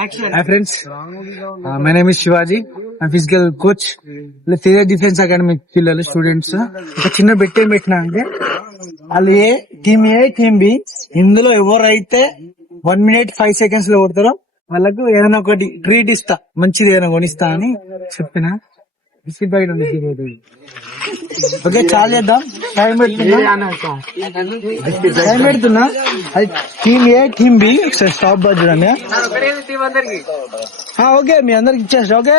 Hi friends, my name is Shivaji. I'm physical coach. Serious defence academy పిల్లలు students ఒక చిన్న bet ఏం పెట్టినా అంటే వాళ్ళు టీమ్ ఏ టీమ్ బి ఇందులో ఎవరైతే 1 minute 5 seconds లో కొడతారో వాళ్ళకు ఏదైనా ఒకటి ట్రీట్ ఇస్తా, మంచిది ఏదైనా కొనిస్తా అని చెప్పిన. బిస్కెట్ ప్యాకెట్ ఉంది. ఓకే, చాలా చేద్దాం. టైం పెడుతున్నా. అది టీమ్ ఏ టీమ్ బి. ఒకసారి స్టాప్ బాగా చూడండి. ఓకే, మీ అందరికి ఇచ్చేస్తా. Okay,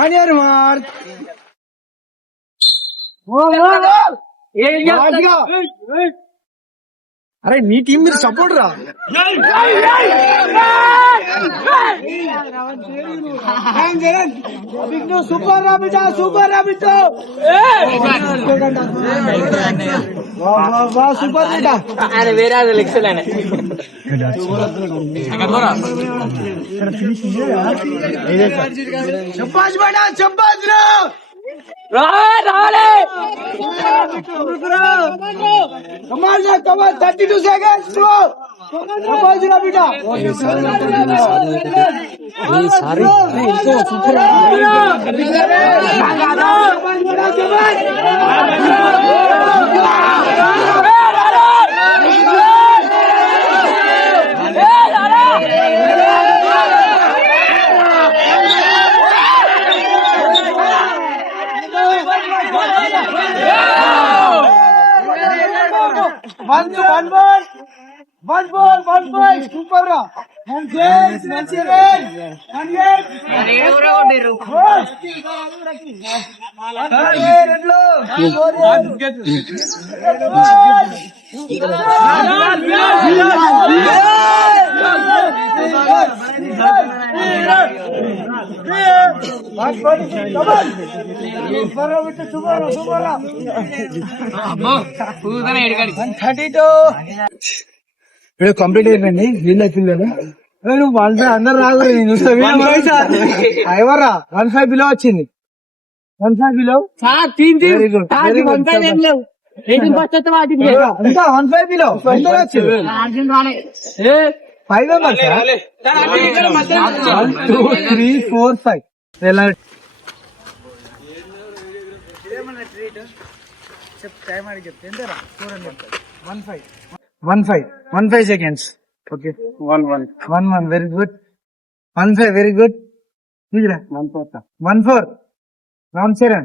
on your mark. అరే నీ టీం మీరు సపోర్ట్ రా. సూపర్ రా బిడ్డ, సూపర్ రా బిడ్డ, సూపర్ బిడ్డ. ఆయన వేరే లెక్చర్ ఆయన చెప్పాల్సి బిడ్డ, చెప్పాల్సి రాలే. Come on, 32 seconds, bro. Kapazira beta. One ball, super ra. And James, Nancy-Ren, and yet. Video complete అయిపోయింది. వీళ్ళ పిల్లలు నువ్వు 1-5 అందరు రాదు. ఐవర్రా 1-5 బిలో వచ్చింది. 1-5 బిలో వెరీ గుడ్. 1-5 బిలో అందరూ వచ్చింది. 5 మెంబర్స్ 1 2 3 4 5. టైం అడిగి చెప్తే ఎంతరా? 1-5 seconds. Okay. 1-1. Very good. 1-5. Very good. 1-4. Round 7.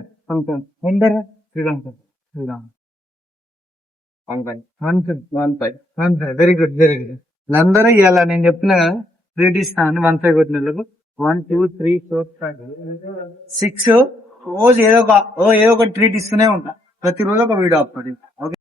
Enter. 3-1. 1-5. Very good. అందరూ ఇవ్వాలా నేను చెప్పిన కదా, ట్రీట్ ఇస్తాను 1-5 కొట్టిన వాళ్ళకు. 1 2 3 4 5 6 రోజు ఏదో ఒక ట్రీట్ ఇస్తూనే ఉంటా. ప్రతిరోజు ఒక వీడియో అప్లోడ్. ఓకే.